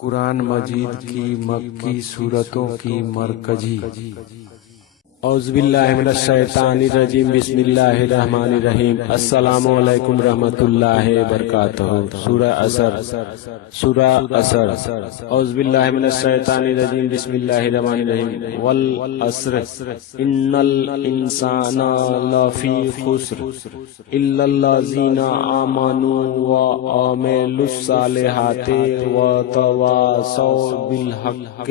قرآن مجید کی مکی سورتوں کی مرکزی اعوذ باللہ من الشیطان الرجیم بسم اللہ الرحمن الرحیم السلام علیکم رحمت اللہ وبرکاتہ سورہ عصر اعوذ باللہ من الشیطان الرجیم بسم اللہ الرحمن الرحیم والعصر ان الانسان لفی خسر الا الذین آمنوا وعملوا الصالحات وتواصوا بالحق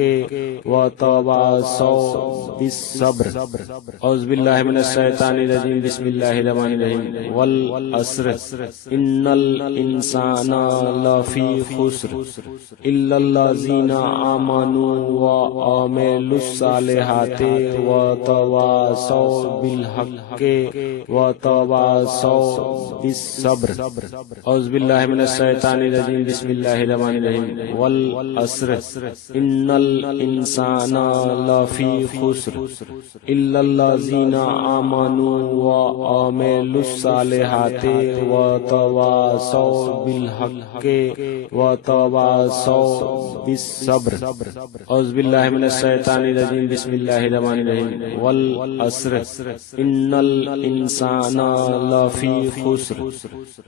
وتواصوا بالصبر اعوذ باللہ من الشیطان الرجیم بسم اللہ الرحمن الرحیم والعصر ان الانسان لفی خسر الا الذین آمنوا وعملوا الصالحات وتواصوا بالحق وتواصوا بالصبر اعوذ باللہ من الشیطان الرجیم بسم اللہ الرحمن الرحیم والعصر ان الانسان لفی خسر الا الذین آمنوا وعملوا الصالحات وتواصوا بالحق وتواصوا بالصبر اعوذ باللہ من الشیطان الرجیم بسم اللہ الرحمن الرحیم والعصر ان الانسان لفی خسر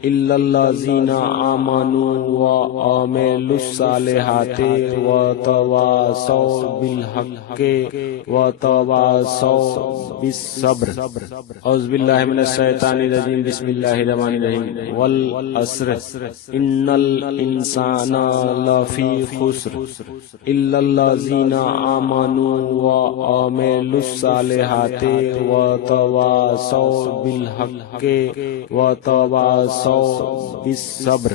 الا الذین آمنوا وعملوا الصالحات وتواصوا بالحق وتواصوا بالصبر اعوذ باللہ من الشیطان الرجیم بسم اللہ الرحمن الرحیم والعصر ان الانسان لفی خسر الا الذین آمنوا وعملوا الصالحات وتواصوا بالحق وتواصوا بالصبر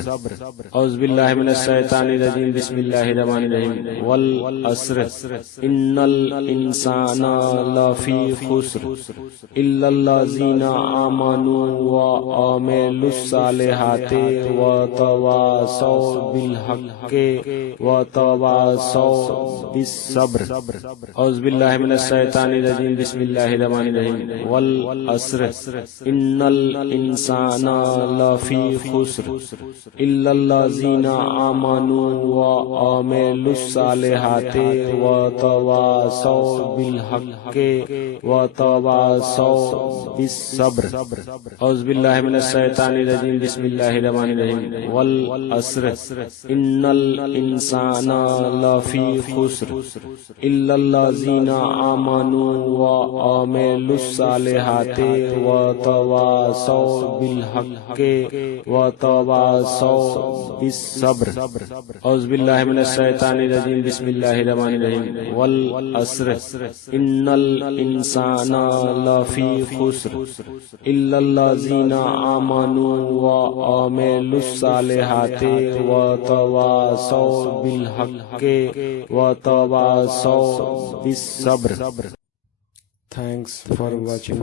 اعوذ باللہ من الشیطان الرجیم بسم اللہ الرحمن الرحیم والعصر ان الانسان لفی خسر الا الذین آمنوا وعملوا الصالحات وتواصوا بالحق وتواصوا بالصبر اعوذ باللہ من الشیطان الرجیم بسم اللہ الرحمن الرحیم والعصر ان الانسان لفی خسر الا الذین آمنوا وعملوا الصالحات وتواصوا بالحق وتواصوا بالصبر اعوذ باللہ من الشیطان الرجیم بسم اللہ الرحمن الرحیم والعصر ان الانسان لفی خسر الا الذین آمنوا وعملوا الصالحات وتواصوا بالحق وتواصوا بالصبر اعوذ باللہ من الشیطان الرجیم بسم اللہ الرحمن الرحیم والعصر ان الانسان لفی خسر الا الذین آمنوا وعملوا الصالحات وتواصوا بالحق وتواصوا بالصبر. Thanks for watching.